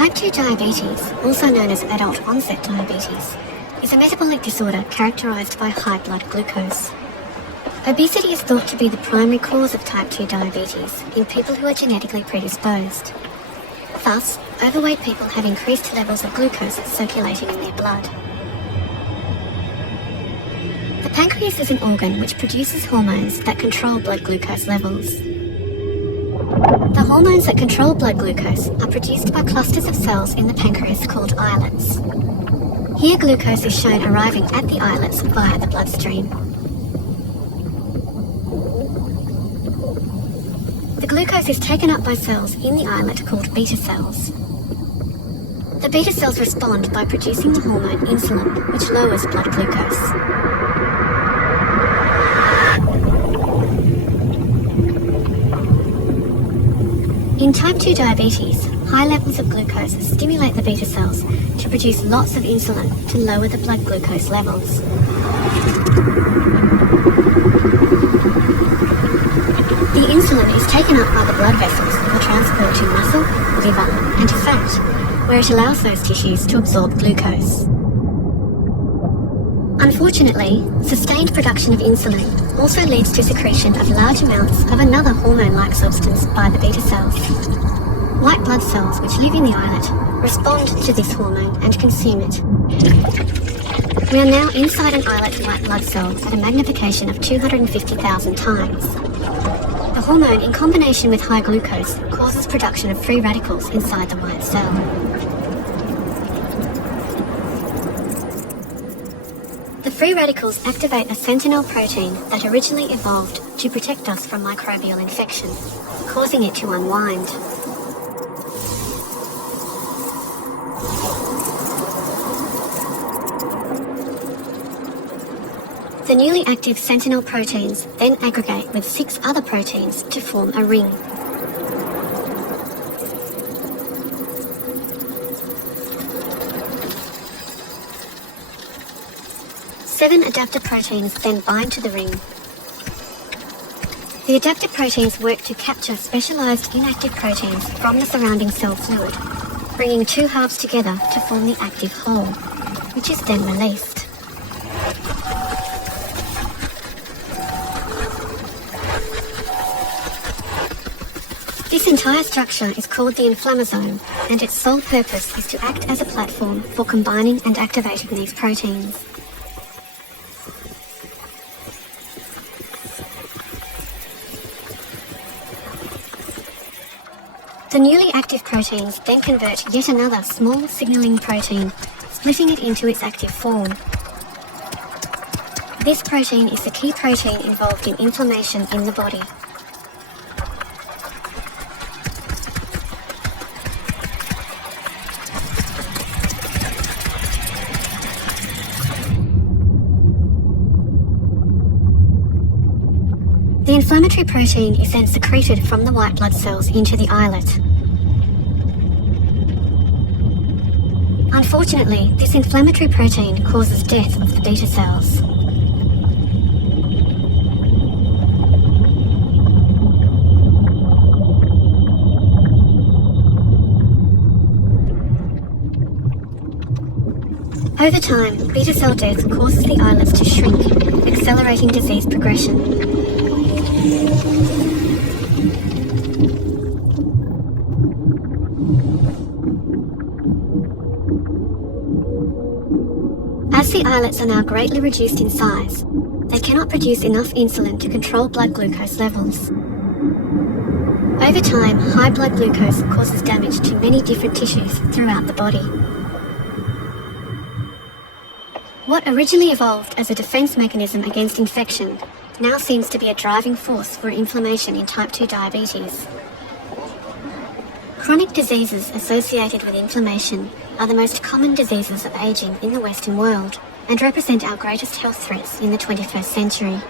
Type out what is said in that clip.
Type 2 diabetes, also known as adult onset diabetes, is a metabolic disorder characterised by high blood glucose. Obesity is thought to be the primary cause of type 2 diabetes in people who are genetically predisposed. Thus, overweight people have increased levels of glucose circulating in their blood. The pancreas is an organ which produces hormones that control blood glucose levels. The hormones that control blood glucose are produced by clusters of cells in the pancreas called islets. Here glucose is shown arriving at the islets via the bloodstream. The glucose is taken up by cells in the islet called beta cells. The beta cells respond by producing the hormone insulin, which lowers blood glucose. In type 2 diabetes, high levels of glucose stimulate the beta cells to produce lots of insulin to lower the blood glucose levels. The insulin is taken up by the blood vessels for transport to muscle, liver, and to fat, where it allows those tissues to absorb glucose. Unfortunately, sustained production of insulin also leads to secretion of large amounts of another hormone-like substance by the beta cells. White blood cells, which live in the islet, respond to this hormone and consume it. We are now inside an islet white blood cell at a magnification of 250,000 times. The hormone, in combination with high glucose, causes production of free radicals inside the white cell. The free radicals activate a sentinel protein that originally evolved to protect us from microbial infection, causing it to unwind. The newly active sentinel proteins then aggregate with 6 other proteins to form a ring. Seven adaptor proteins then bind to the ring. The adaptor proteins work to capture specialised inactive proteins from the surrounding cell fluid, bringing 2 halves together to form the active whole, which is then released. This entire structure is called the inflammasome, and its sole purpose is to act as a platform for combining and activating these proteins. The newly active proteins then convert yet another small signalling protein, splitting it into its active form. This protein is the key protein involved in inflammation in the body. The inflammatory protein is then secreted from the white blood cells into the islet. Unfortunately, this inflammatory protein causes death of the beta cells. Over time, beta cell death causes the islets to shrink, accelerating disease progression. As the islets are now greatly reduced in size, they cannot produce enough insulin to control blood glucose levels. Over time, high blood glucose causes damage to many different tissues throughout the body. What originally evolved as a defense mechanism against infection now seems to be a driving force for inflammation in type 2 diabetes. Chronic diseases associated with inflammation are the most common diseases of aging in the Western world and represent our greatest health threats in the 21st century.